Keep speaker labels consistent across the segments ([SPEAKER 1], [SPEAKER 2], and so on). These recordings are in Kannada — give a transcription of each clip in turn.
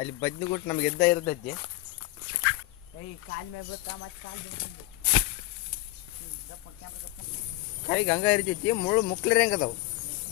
[SPEAKER 1] ಅಲ್ಲಿ ಬದ್ನಿಗುಟ್ಟು ನಮ್ಗೆ ಎದ್ದ ಇರ್ತೈತಿ.
[SPEAKER 2] ಕೈ ಗಂಗ ಮೇಲೆ ಬೀಳ್ತಾ ಮತ್ತೆ ಕಾಲ್ ಬಿಡ್ತೀನಿ
[SPEAKER 1] ಕೈಗೆ ಹಂಗ ಇರ್ತೈತಿ ಮುಳ್ಳು ಮುಕ್ಲರಿ ಹೆಂಗೆ ಅದಾವು?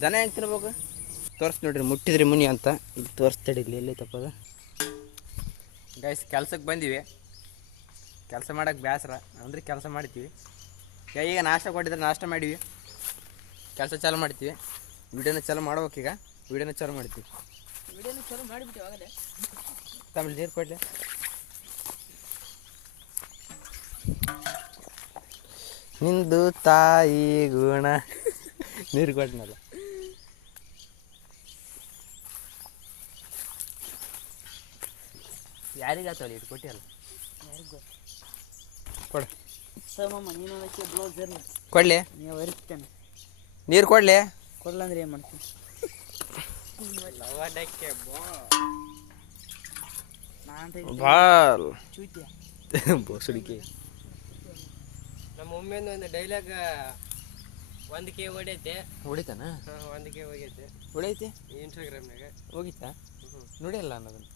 [SPEAKER 1] ದನ ಹೆಂಗೆ ತಿನ್ಬೇಕು? ತೋರ್ಸ್ ನೋಡ್ರಿ ಮುಟ್ಟಿದ್ರಿ ಮುನಿ ಅಂತ. ಇಲ್ಲಿ ತೋರಿಸ್ತಡಿ ಇಲ್ಲಿ ಎಲ್ಲಿ ತಪ್ಪದ. ಗೈಸ್ ಕೆಲ್ಸಕ್ಕೆ ಬಂದಿವಿ. ಕೆಲಸ ಮಾಡಕ್ಕೆ ಬೇಸರ ಅಂದ್ರೆ ಕೆಲಸ ಮಾಡ್ತೀವಿ. ಯಾ- ಈಗ ನಾಷ್ಟ ಕೊಟ್ಟಿದ್ರೆ ನಾಷ್ಟ ಮಾಡೀವಿ. ಕೆಲಸ ಚಾಲು ಮಾಡ್ತೀವಿ. ವಿಡಿಯೋನ ಚಾಲು ಮಾಡ್ಬೇಕೀಗ ವಿಡಿಯೋನ ಚಾಲು ಮಾಡ್ತೀವಿ.
[SPEAKER 2] ವಿಡಿಯೋನು ಚಲೋ ಮಾಡಿಬಿಟ್ಟು ಆಗಲೇ
[SPEAKER 1] ತಮ್ಮಲ್ಲಿ ನೀರು ಕೊಡಲಿ. ನಿಂದು ತಾಯಿ ಗುಣ. ನೀರು ಕೊಟ್ಟನಲ್ಲ ಯಾರಿಗಾತಲ್ಲ ಇದು ಕೊಟ್ಟಿಯಲ್ಲ?
[SPEAKER 2] ಯಾರಿಗೂ ಗೊತ್ತು?
[SPEAKER 1] ಕೊಡು.
[SPEAKER 2] ಸಮಮ್ಮ ನೀನು ಅದಕ್ಕೆ ಬ್ಲೌಸ್ ಇರಲಿ
[SPEAKER 1] ಕೊಡ್ಲಿ.
[SPEAKER 2] ನೀವು ಇರ್ತೇನೆ
[SPEAKER 1] ನೀರು ಕೊಡ್ಲಿ.
[SPEAKER 2] ಕೊಡಲ್ಲ ಅಂದ್ರೆ ಏನು ಮಾಡ್ತೀನಿ ನಾನು
[SPEAKER 1] ಬೋಸಡಿಕೆ
[SPEAKER 3] ನಮ್ಮ ಒಮ್ಮೆಂದು ಒಂದು ಡೈಲಾಗ್ ಒಂದು ಕೆ ಹೊಡೈತೆ
[SPEAKER 1] ಹೊಡಿತಾನ?
[SPEAKER 3] ಒಂದು ಕೆ ಹೋಗೈತೆ
[SPEAKER 1] ಹೊಡೈತೆ?
[SPEAKER 3] ಇನ್ಸ್ಟಾಗ್ರಾಮ್ನಾಗ
[SPEAKER 1] ಹೋಗಿತ್ತಾ? ನೋಡಿಲ್ಲ ಅನ್ನೋದನ್ನ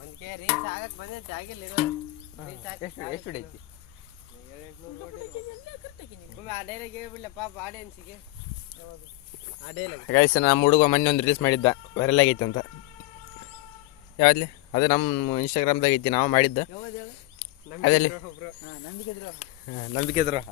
[SPEAKER 3] ಒಂದು ಕೆ ರೀಚ್ ಆಗಕ್ಕೆ ಬಂದೈತೆ ಆಗಿಲ್ಲ
[SPEAKER 1] ಎಷ್ಟು ಎಷ್ಟು ಹೊಡೈತಿ?
[SPEAKER 3] ಒಮ್ಮೆ ಆ ಡೈಲಾಗ್ ಹೇಳ್ಬಿಡ್ಲ ಪಾಪ ಆಡಿಯನ್ಸಿಗೆ ಯಾವಾಗ
[SPEAKER 1] ಗೈಸ್ ನಮ್ಮ ಹುಡುಗ ಮೊನ್ನೆ ಒಂದು ರೀಲ್ಸ್ ಮಾಡಿದ್ದ ವೈರಲ್ ಆಗೈತೆ ಅಂತ. ಯಾವ್ದಲ್ಲಿ ಅದೇ ನಮ್ಮ ಇನ್ಸ್ಟಾಗ್ರಾಮ್ದಾಗ ಐತಿ, ನಾವು ಮಾಡಿದ್ದ. ಅದಲ್ಲಿ
[SPEAKER 2] ನಂಬಿಕೆ
[SPEAKER 1] ದ್ರೋಹ.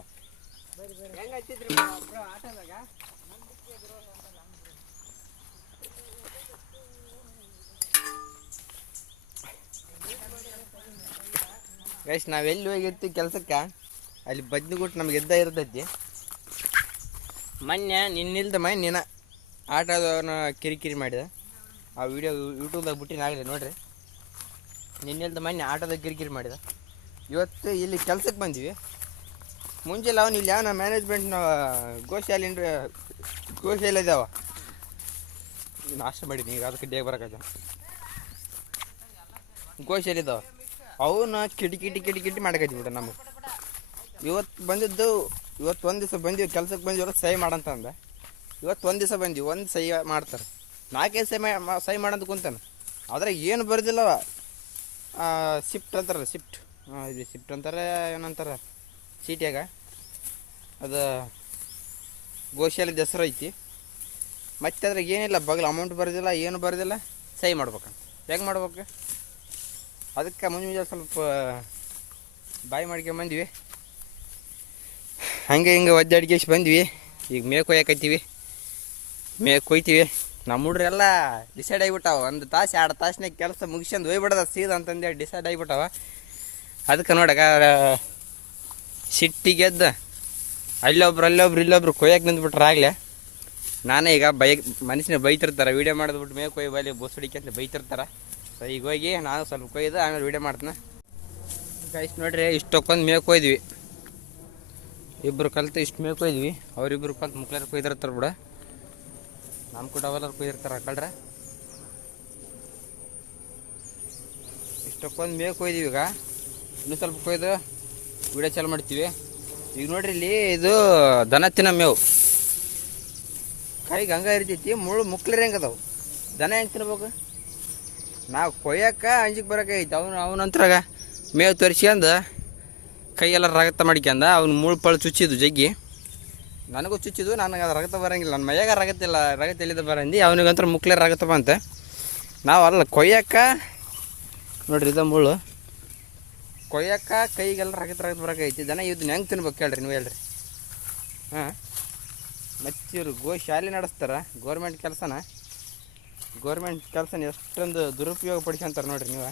[SPEAKER 1] ಗೈಸ್ ನಾವು ಎಲ್ಲಿ ಹೋಗಿರ್ತೀವಿ ಕೆಲಸಕ್ಕೆ, ಅಲ್ಲಿ ಬದ್ನಿಗುಟ್ಟು ನಮ್ಗೆ ಎದ್ದ ಇರ್ತೈತಿ. ಮೊನ್ನೆ ನಿನ್ನಿಲ್ದ ಮೈ ನಿನ್ನ ಆಟದವ್ರನ್ನ ಕಿರಿಕಿರಿ ಮಾಡಿದ. ಆ ವಿಡಿಯೋ ಯೂಟ್ಯೂಬ್ದಾಗ ಬಿಟ್ಟಿನಾಗಲಿ ನೋಡ್ರಿ. ನಿನ್ನಿಲ್ದ ಮೊನ್ನೆ ಆಟೋದಾಗ ಕಿರಿಕಿರಿ ಮಾಡಿದ. ಇವತ್ತು ಇಲ್ಲಿ ಕೆಲ್ಸಕ್ಕೆ ಬಂದೀವಿ. ಮುಂಜಾನೆ ಅವನು ಇಲ್ಲಿ ಯಾವ ಮ್ಯಾನೇಜ್ಮೆಂಟ್ನ ಗೋಶಾಲೆ ಗೋಶಾಲೆ ಇದಾವ ನಾಷ್ಟ ಮಾಡಿದ್ದೀನಿ ಈಗ ಅದಕ್ಕೆ ಡೇ ಬರಕತ್ತ ಗೋಶಾಲೆ ಇದಾವ ಅವನ್ನ ಕಿಟಿ ಕಿಟಿ ಕಿಟಿ ಕಿಟಿ ನಮಗೆ. ಇವತ್ತು ಬಂದಿದ್ದು ಇವತ್ತು ಒಂದು ದಿವಸ ಬಂದೀವಿ ಕೆಲಸಕ್ಕೆ ಬಂದಿವ್ರ ಸಹಿ ಮಾಡಂತ ಅಂದೆ ಇವತ್ತು ಒಂದು ದಿವಸ ಬಂದೀವಿ ಒಂದು ಸಹಿ ಮಾಡ್ತಾರೆ. ನಾಲ್ಕೈದು ಸಹಿ ಸಹಿ ಮಾಡಂತ ಕುಂತಾನೆ. ಆದರೆ ಏನು ಬರೋದಿಲ್ಲ ಶಿಫ್ಟ್ ಅಂತಾರಲ್ಲ, ಶಿಫ್ಟ್. ಹಾಂ ಇದು ಶಿಫ್ಟ್ ಅಂತಾರೆ, ಏನಂತಾರೆ, ಚೀಟಿಯಾಗ. ಅದು ಗೋಶಾಲೆ ದಸರಾ ಐತಿ. ಮತ್ತೆ ಅದ್ರಾಗ ಏನಿಲ್ಲ, ಬಗ್ಲ ಅಮೌಂಟ್ ಬರೋದಿಲ್ಲ, ಏನು ಬರೋದಿಲ್ಲ, ಸಹಿ ಮಾಡ್ಬೇಕಂತ. ಹೆಂಗೆ ಮಾಡ್ಬೇಕು? ಅದಕ್ಕೆ ಮುಂಜೆ ಸ್ವಲ್ಪ, ಬಾಯಿ ಮಾಡ್ಕೊಂಬಂದ್ವಿ. ಹಂಗೆ ಹಿಂಗೆ ಒದ್ದಾಡ್ಕೇಶ್ ಬಂದ್ವಿ? ಈಗ ಮೇ ಕೊಯ್ಯಕತ್ತೀವಿ. ಮೇ ಕೊಯ್ತೀವಿ. ನಮ್ಮ ಹುಡ್ರೆಲ್ಲ ಡಿಸೈಡ್ ಆಗಿಬಿಟ್ಟಾವ. ಒಂದು ತಾಸು, ಎರಡು ತಾಸಿನಾಗ ಕೆಲಸ ಮುಗಿಸ್ಕೊಂಡು ಹೋಗ್ಬಿಡದ ಸೀದಾ ಅಂತಂದೇಳಿ ಡಿಸೈಡ್ ಆಗಿಬಿಟ್ಟಾವ. ಅದಕ್ಕೆ ನೋಡಕ ಸಿಟ್ಟಿಗೆದ್ದ ಅಲ್ಲೊಬ್ರು ಅಲ್ಲೊಬ್ರು, ಇಲ್ಲೊಬ್ರು ಕೊಯ್ಯಕ್ಕೆ ನಿಂತ್ಬಿಟ್ರೆ ಆಗಲೇ. ನಾನೇ ಈಗ ಬೈ ಮನುಷ್ಯನ ಬೈತಿರ್ತಾರೆ. ವೀಡಿಯೋ ಮಾಡಿದ್ಬಿಟ್ಟು ಮೇ ಕೊಯ್ ಬಲಿ ಬೊಸಡಿಕೆ ಅಂತ ಬೈತಿರ್ತಾರೆ. ಸೊ ಈಗ ಹೋಗಿ ನಾನು ಸ್ವಲ್ಪ ಕೊಯ್ದು ಆಮೇಲೆ ವೀಡಿಯೋ ಮಾಡ್ತೀನಿ. ಗೈಸ್ ನೋಡ್ರಿ, ಇಷ್ಟೊಕ್ಕೊಂದು ಮೇಲೆ ಕೊಯ್ದ್ವಿ. ಇಬ್ಬರು ಕಲ್ತು ಇಷ್ಟು ಮೇವು ಕೊಯ್ದ್ವಿ. ಅವರಿಬ್ಬರು ಕಲ್ತು ಮುಕ್ಲಾರ ಕೊಯ್ದಿರ್ತಾರೆ ಬಿಡ. ನಮ್ಮ ಕೂಡ ಅವೆಲ್ಲರೂ ಕೊಯ್ದಿರ್ತಾರೆ ಕಳ್ರೆ. ಇಷ್ಟಕ್ಕೊಂದು ಮೇವು ಕೊಯ್ದೀವಿ ಈಗ. ಇನ್ನೂ ಸ್ವಲ್ಪ ಕೊಯ್ದು ವಿಡಿಯೋ ಚಾಲು ಮಾಡ್ತೀವಿ. ಈಗ ನೋಡ್ರಿ ಇಲ್ಲಿ ಇದು ದನ ತಿನ್ನೋ ಮೇವು. ಕೈಗೆ ಹಂಗ ಇರ್ತೈತಿ, ಮುಳ್ಳು ಮುಕ್ಲರಿ ಹೆಂಗೆ ಅದಾವು? ದನ ಹೆಂಗೆ ತಿನ್ಬೇಕು? ನಾವು ಕೊಯ್ಯಕ್ಕ ಅಂಜಿಗೆ ಬರೋಕೈತಿ ಅವನು ಅವನಂತರಾಗ ಮೇವು ತರಿಸ್ಕೊಂಡು ಕೈಯೆಲ್ಲ ರಗತ ಮಾಡ್ಕ್ಯಂದ ಅವ್ನು ಮುಳ್ಳು ಪಳು ಚುಚ್ಚಿದ್ದು ಜಗ್ಗಿ. ನನಗೂ ಚುಚ್ಚಿದ್ದು ನನಗೆ ಅದು ರಗತ ಬರಂಗಿಲ್ಲ ನನ್ನ ಮೈಯಾಗ ರಗತ್ತಿಲ್ಲ ರಗತ ಎಲ್ಲಿದ ಬರಂದು ಅವನಿಗಂತ್ರ ಮುಕ್ಲೆ ರಗತ ಬಂತೆ ನಾವು ಕೊಯ್ಯಕ್ಕ, ನೋಡ್ರಿ ಇದು ಮುಳ್ಳು ಕೊಯ್ಯಕ್ಕ ಕೈಗೆಲ್ಲ ರಗತ ರಗತ ಬರೋಕೈತಿ, ದನ ಇದನ್ನ ಹೆಂಗೆ ತಿನ್ಬೇಕು ಹೇಳ್ರಿ ನೀವು ಹೇಳ್ರಿ. ಹಾಂ? ಮತ್ತು ಇವರು ಗೋ ಶಾಲೆ ನಡೆಸ್ತಾರ, ಗೌರ್ಮೆಂಟ್ ಕೆಲಸನ. ಗೌರ್ಮೆಂಟ್ ಕೆಲಸನ ಎಷ್ಟೊಂದು ದುರುಪಯೋಗ ಪಡಿಸ್ಕೊಂತಾರೆ ನೋಡ್ರಿ ನೀವು.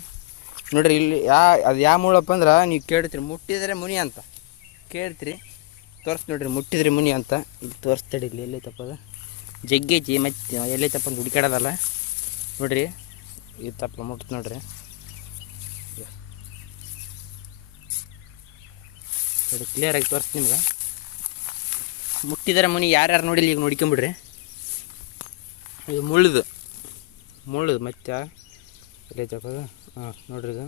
[SPEAKER 1] ನೋಡ್ರಿ ಇಲ್ಲಿ ಯಾ, ಅದು ಯಾವ ಮುಳ್ಳಪ್ಪ ಅಂದ್ರೆ ನೀವು ಕೇಳ್ತೀರಿ ಮುಟ್ಟಿದ್ರೆ ಮುನಿ ಅಂತ. ಕೇಳ್ತೀರಿ. ತೋರಿಸ್ ನೋಡ್ರಿ ಮುಟ್ಟಿದ್ರಿ ಮುನಿ ಅಂತ. ಇಲ್ಲಿ ತೋರಿಸ್ತಡಿ ಇಲ್ಲಿ ಎಲ್ಲಿ ತಪ್ಪದ ಜಗ್ಗೈತಿ ಮತ್ತೆ ಎಲ್ಲಿ ತಪ್ಪ ಅಂತ ಹುಡುಕಾಡೋದಲ್ಲ ನೋಡ್ರಿ. ಇದು ತಪ್ಪ ಮುಟ್ತು ನೋಡ್ರಿ. ನೋಡಿ ಕ್ಲಿಯರಾಗಿ ತೋರಿಸ್ತೀನಿ ನಿಮ್ಗೆ. ಮುಟ್ಟಿದ್ರೆ ಮುನಿ ಯಾರ್ಯಾರು ನೋಡಿಲ್ಲ ಈಗ ನೋಡ್ಕೊಂಬಿಡ್ರಿ. ಇದು ಮುಳ್ಳದು. ಮುಳ್ಳುದು ಮತ್ತೆ ಎಲ್ಲಿ ತಪ್ಪದ ಹಾಂ, ನೋಡ್ರಿ ಇದು.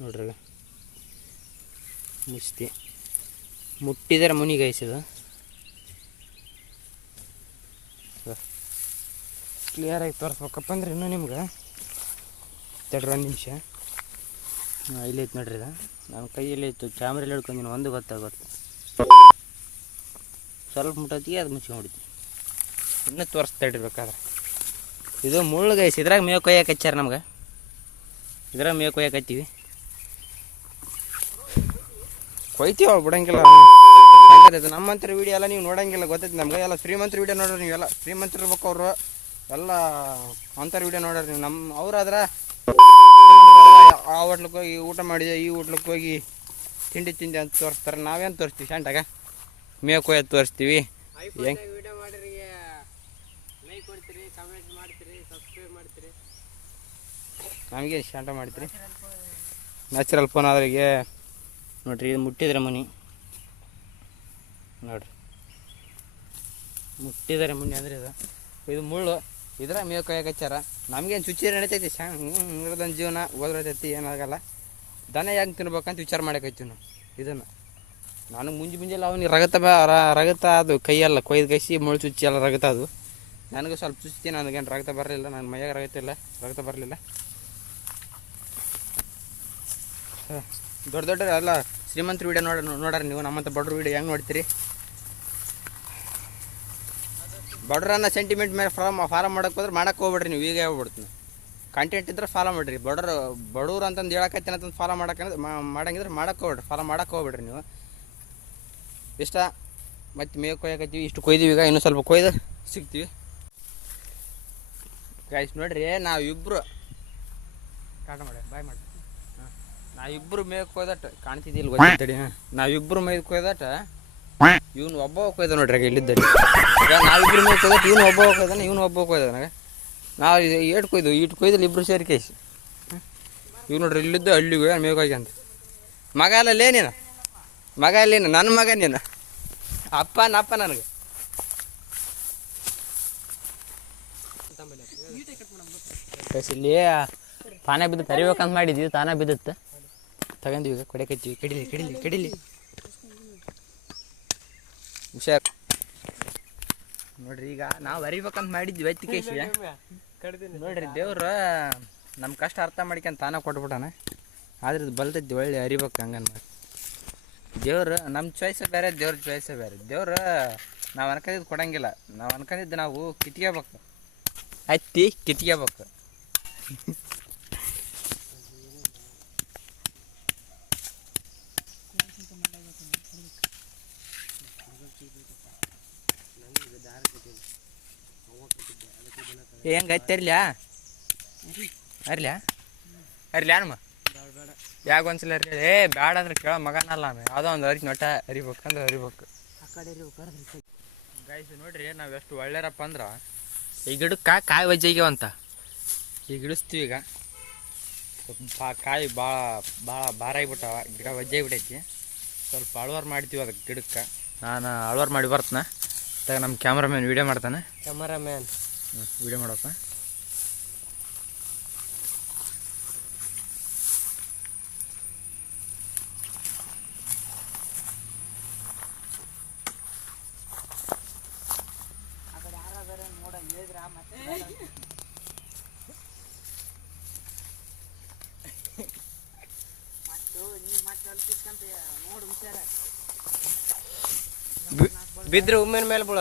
[SPEAKER 1] ನೋಡ್ರಿ. ಮುಸ್ತಿ ಮುಟ್ಟಿದರೆ ಮುನಿ ಗೈಸಿದು ಕ್ಲಿಯರಾಗಿ ತೋರಿಸ್ಬೇಕಪ್ಪ ಅಂದ್ರೆ ಇನ್ನೂ ನಿಮ್ಗೆ ತಡ್ರಿ ಒಂದು ನಿಮಿಷ. ಹಾಂ, ಇಲ್ಲಿ ಐತೆ ನೋಡ್ರಿ ಇದು. ನನ್ನ ಕೈಯಲ್ಲಿ ಇತ್ತು ಕ್ಯಾಮ್ರಲ್ಲಿ ಹಿಡ್ಕೊಂಡಿನಿ ಒಂದು ಗೊತ್ತಾಗುತ್ತೆ ಸ್ವಲ್ಪ ಮುಟ್ಟತ್ತಿಗೆ ಅದು ಮುಚ್ಕೊಂಡ್ಬಿಡ್ತೀನಿ. ಇನ್ನೂ ತೋರಿಸ್ತಾ ಇಡ್ಬೇಕಾದ್ರೆ ಇದು ಮುಳ್ಳುಗೈಸ್ ಇದ್ರಾಗ ಮೇವು ಕೊಯ್ಯಕ್ಕೆ ಹಚ್ಚಾರ ನಮ್ಗೆ? ಇದ್ರಾಗ ಮೇವು ಕೊಯ್ಯಕ್ಕೆ ಹತ್ತೀವಿ ಕೊಯ್ತೀವ ಬಿಡಂಗಿಲ್ಲ. ಇದು ನಮ್ಮಂತರ ವಿಡಿಯೋ ಎಲ್ಲ ನೀವು ನೋಡಂಗಿಲ್ಲ ಗೊತ್ತೈತಿ ನಮ್ಗೆ? ಎಲ್ಲ ಶ್ರೀಮಂತ್ರ ವಿಡಿಯೋ ನೋಡ್ರಿ ನೀವೆಲ್ಲ ಶ್ರೀಮಂತ್ರ ಇರ್ಬೇಕು ಅವರು. ಎಲ್ಲ ಅಂತರ್ ವಿಡಿಯೋ ನೋಡ್ರಿ ನೀವು. ನಮ್ಮ ಅವ್ರಾದ್ರೆ ಆ ಹೋಟ್ಲಕ್ಕೆ ಹೋಗಿ ಊಟ ಮಾಡಿದೆ ಈ ಹೋಟ್ಲಕ್ಕೆ ಹೋಗಿ ತಿಂಡಿ ತಿಂಡಿ ಅಂತ ತೋರಿಸ್ತಾರೆ. ನಾವೇನು ತೋರಿಸ್ತೀವಿ? ಶಾಂಟಾಗ ಮೇವು ಕೊಯ್ಯೋದು ತೋರಿಸ್ತೀವಿ. ಹೆಂಗ್
[SPEAKER 3] ಕಮೆಂಟ್ ಮಾಡ್ತೀರಿ ಸಬ್ಸ್ಕ್ರೈಬ್ ಮಾಡ್ತೀರಿ.
[SPEAKER 1] ನಮಗೆ ಶಾಂಟ ಮಾಡ್ತೀರಿ ನ್ಯಾಚುರಲ್ ಫೋನ್ ಆದ್ರಿಗೆ ನೋಡ್ರಿ, ಇದು ಮುಟ್ಟಿದ್ರೆ ಮನಿ. ನೋಡ್ರಿ. ಮುಟ್ಟಿದ್ದಾರೆ ಮುನಿ ಅಂದ್ರೆ ಇದು. ಇದು ಮುಳ್ಳು, ಇದ್ರ ಮೇವು ಕೈಯಾಗ ಹಚ್ಚಾರ ನಮ್ಗೇನು ಚುಚ್ಚಿ ನಡೀತೈತಿ? ಶಾ ಇರೋದೊಂದು ಜೀವನ ಓದ್ರತೈತಿ ಏನಾಗಲ್ಲ. ದನ ಹೆಂಗೆ ತಿನ್ಬೇಕಂತ ವಿಚಾರ ಮಾಡಕೈತಿ ನಾವು, ಇದನ್ನು. ನಾನು ಮುಂಜಿ ಮುಂಜಾನೆ ಅವನಿಗೆ ರಗತ ರಗತ ಅದು ಕೈಯೆಲ್ಲ, ಕೊಯ್ದು ಕೈಸಿ, ಮುಳ್ಳು ಚುಚ್ಚಿ ಎಲ್ಲ ರಗತ ಅದು. ನನಗೂ ಸ್ವಲ್ಪ ಸುಸ್ತಿ ನನಗೇನು ರಕ್ತ ಬರಲಿಲ್ಲ, ನನ್ನ ಮೈಯಾಗ ರಗತಿಲ್ಲ ರಗತ ಬರಲಿಲ್ಲ. ದೊಡ್ಡ ದೊಡ್ಡ ಅಲ್ಲ ಶ್ರೀಮಂತರ ವಿಡಿಯೋ ನೋಡ, ನೋಡ್ರಿ ನೀವು, ನಮ್ಮಂತ ಬಡ್ರ ವೀಡಿಯೋ ಹೆಂಗೆ ನೋಡ್ತೀರಿ? ಬಡ್ರನ್ನ ಸೆಂಟಿಮೆಂಟ್ ಮೇಲೆ ಫಾಲೋ ಫಾಲೋ ಮಾಡೋಕೆ ಹೋದ್ರೆ ಮಾಡೋಕೆ ಹೋಗ್ಬೇಡ್ರಿ ನೀವು, ಈಗ ಹೋಗ್ಬಿಡ್ತೀನಿ ಕಂಟೆಂಟ್ ಇದ್ರೆ ಫಾಲೋ ಮಾಡಿರಿ. ಬಡ್ರ, ಬಡವ್ರು ಅಂತಂದು ಹೇಳಕತ್ತೀನಿ ಅಂತಂದು ಫಾಲೋ ಮಾಡೋಕೆ ಮಾಡಂಗಿದ್ರೆ ಮಾಡಕ್ಕೆ ಹೋಗ್ಬೇಡ್ರಿ ಫಾಲೋ ಮಾಡೋಕೆ ಹೋಗ್ಬೇಡ್ರಿ ನೀವು. ಇಷ್ಟ? ಮತ್ತು ಮೇವು ಕೊಯ್ಯಕತ್ತೀವಿ, ಇಷ್ಟು ಕೊಯ್ದೀವಿ, ಈಗ ಇನ್ನೂ ಸ್ವಲ್ಪ ಕೊಯ್ದು ಸಿಗ್ತೀವಿ. ಗಾಯ್ಸ್ ನೋಡ್ರಿ ನಾವಿಬ್ರು ಕಾಟ ಮಾಡಿ ಬಾಯ್ ಮಾಡಿ. ನಾವಿಬ್ರು ಮೇಯ್ ಕೊಯ್ದಟ್ಟ ಕೊಯ್ದಟ ಕಾಣ್ತಿದ್ದಿಲ್ಲ ಗೊತ್ತಿದ್ದಡಿ ನಾವಿಬ್ರು ನಾವಿಬ್ಬರು ಕೊಯ್ದಟ್ಟ ಇವನು ಒಬ್ಬ ಕೊಯ್ದ ನೋಡ್ರಿ ಆಗ ಇಲ್ಲಿದ್ದಡಿ ಈಗ ನಾವಿಬ್ಬರು ಮೇವು ಇವನು ಒಬ್ಬ ಕೊಯ್ದಾನ ಇವನು ಒಬ್ಬ ಕೊಯ್ದ ನನಗೆ ನಾವು ಏಟ್ ಕೊಯ್ದು ಇಟ್ಟು ಕೊಯ್ದಲ್ಲಿ ಇಬ್ಬರು ಸೇರಿ ಕೇಸಿ ಇವ್ ನೋಡ್ರಿ ಇಲ್ಲಿದ್ದು ಹಳ್ಳಿಗೆ ಮೇವು ಕೊಯ್ಕಂತ ಮಗ ಅಲ್ಲಲ್ಲೇ ನೀನು? ಮಗ ಅಲ್ಲೇನ ನನ್ನ ಮಗ ನೀನು? ಅಪ್ಪ, ನಪ್ಪ ನನಗೆ? ಗೈಸ್ ಇಲ್ಲಿ ತಾನೇ ಬಿದ್ದು ತರಿಬೇಕಂತ ಮಾಡಿದ್ವಿ, ತಾನೇ ಬಿದ್ದುತ್ತೆ. ತಗೊಂಡ್ವಿ ಈಗ ಕಟ್ಟಿವಿ ಕಡಿಲಿ ಕಡಿಲಿ ಕಡಿಲಿ. ಹುಷಾರ್. ನೋಡ್ರಿ, ಈಗ ನಾವು ಅರಿಬೇಕಂತ ಮಾಡಿದ್ವಿ ಐತಿ ಕೇಶ ನೋಡ್ರಿ, ದೇವ್ರ ನಮ್ಮ ಕಷ್ಟ ಅರ್ಥ ಮಾಡ್ಕೊಂಡು ತಾನೇ ಕೊಟ್ಬಿಟ್ಟಾನ. ಆದ್ರೆ ಬಲ್ತೈತಿ ಒಳ್ಳೆ ಅರಿಬೇಕು ಹಂಗನ್ ಮಾಡಿ ದೇವ್ರು ನಮ್ಮ ಚಾಯ್ಸ ಬೇರೆ, ದೇವ್ರ ಚಾಯ್ಸೇ ಬೇರೆ. ದೇವ್ರು ನಾವು ಅನ್ಕೊಂಡಿದ್ದು ಕೊಡಂಗಿಲ್ಲ. ನಾವು ಅನ್ಕೊಂಡಿದ್ದು ನಾವು ಕಿತ್ಕೋಬೇಕು ಹತ್ತಿ ಕಿತ್ಕೋಬೇಕು ಹೆಂಗ ಹತ್ತಿರ್ಲ್ಯಾ ಅರ್ಲ್ಯಾ ಅರ್ಲ್ಯಾ ನಮ್ಮ ಯಾಕ ಒಂದ್ಸಲ ಏ, ಬ್ಯಾಡ ಅಂದ್ರೆ ಕೇಳ ಮಗನಲ್ಲ ಆಮೇಲೆ ಯಾವುದೋ ಒಂದು ಅರಿ ಅರಿಬೇಕು
[SPEAKER 2] ಅಂದ್ರೆ ಅರಿಬೇಕು
[SPEAKER 1] ಗಾಯ್ಸ್ ನೋಡ್ರಿ, ನಾವು ಎಷ್ಟು ಒಳ್ಳೇರಪ್ಪ ಅಂದ್ರೆ ಈ ಗಿಡಕ್ಕೆ ಕಾಯಿ ವಜ್ಜಾಗ್ಯಾವಂತ ಈಗ ಇಳಿಸ್ತೀವಿ ಈಗ. ಸ್ವಲ್ಪ ಕಾಯಿ ಭಾಳ ಭಾಳ ಭಾರ ಆಗಿಬಿಟ್ಟವ. ಗಿಡ ವಜ್ಜಾಗಿಬಿಟ್ಟೈತಿ ಸ್ವಲ್ಪ ಅಳ್ವಾರು ಮಾಡ್ತೀವಿ ಅದಕ್ಕೆ ಗಿಡಕ್ಕೆ. ನಾನು ಅಳ್ವಾರು ಮಾಡಿ ಬರ್ತಾನೆ. ನಮ್ಮ ಕ್ಯಾಮ್ರಾಮ್ಯಾನ್ ವೀಡಿಯೋ ಮಾಡ್ತಾನೆ.
[SPEAKER 3] ಕ್ಯಾಮರಾಮ್ಯಾನ್.
[SPEAKER 1] ಹ್ಞೂ ವೀಡಿಯೋ ಮಾಡಪ್ಪ
[SPEAKER 2] ಆ ಕಡೆ ಯಾರಾದಾರ ನೋಡ ಹೇಳಿದ್ರ ಮತ್ತೆ ಮತ್ತು ನೀವು ಮತ್ತೆ ಅಲ್ಲಿ ಕಿತ್ಕಂತ ನೋಡು ಹುಷಾರ
[SPEAKER 3] ಬಿದ್ರೆ ಉಮ್ಮಿನ ಮೇಲೆ ಬೀಳ.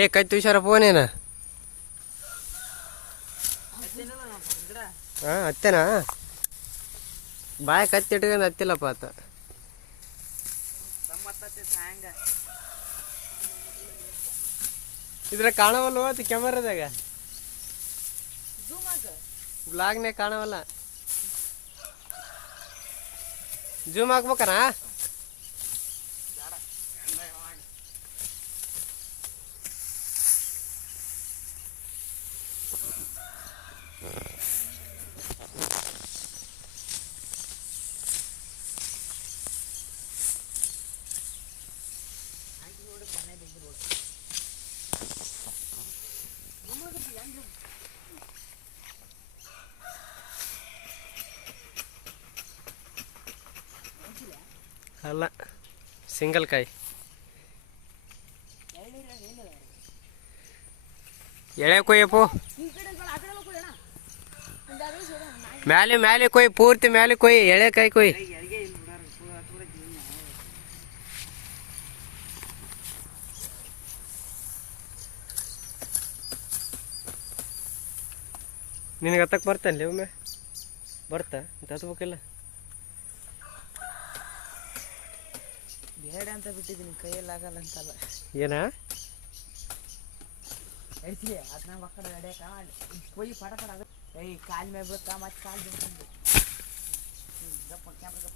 [SPEAKER 3] ಏ ಕತ್ತಿ ಹುಷಾರ ಫೋನೇನ ಹಾಂ, ಅತ್ತೇನಾ? ಬಾಯ ಕತ್ತಿ ಇಟ್ಕೊಂಡು ಹತ್ತಿಲ್ಲಪ್ಪ ಆತ. ಇದ್ರ ಕಾಣವಲ್ಲ ಕ್ಯಾಮರಾದಾಗ? ಬ್ಲಾಗ್ನೇ ಕಾಣವಲ್ಲ. ಜೂಮ್ ಹಾಕ್ಬೇಕನಾ ಅಲ್ಲ ಸಿಂಗಲ್ ಕಾಯಿ. ಎಳೆ ಕೊಯ್ಯಪ್ಪು ಮ್ಯಾಲೆ ಮ್ಯಾಲೆ ಕೊಯ್ ಪೂರ್ತಿ ಮ್ಯಾಲೆ ಕೊಯ್ ಎಳೆ ಕಾಯಿ ಕೊಯ್ ನಿನಗೆ ಹತ್ತಕ್ಕೆ ಬರ್ತಾನೆ ಒಮ್ಮೆ? ಬರ್ತಾ? ಅಂತ ಹತ್ಬೇಕಿಲ್ಲ
[SPEAKER 2] ಬೇಡ ಅಂತ ಬಿಟ್ಟಿದ್ದೀನಿ ಕೈಯಲ್ಲಿ ಆಗಲ್ಲ ಅಂತಲ್ಲ.
[SPEAKER 3] ಏನ?
[SPEAKER 2] ಐತಿ ಅದನ್ನ ಮಕ್ಕಳು ನಡೆಯಕ ಕೊಯ್ಯಿ ಪಡ ಪಡ ಏಯ್ ಕಾಲ್ ಮೇಲೆ ಬೀಳ್ತಾ ಮತ್ತೆ ಕಾಲ್ ಗಪ್ಪ ಕ್ಯಾಮ್ರ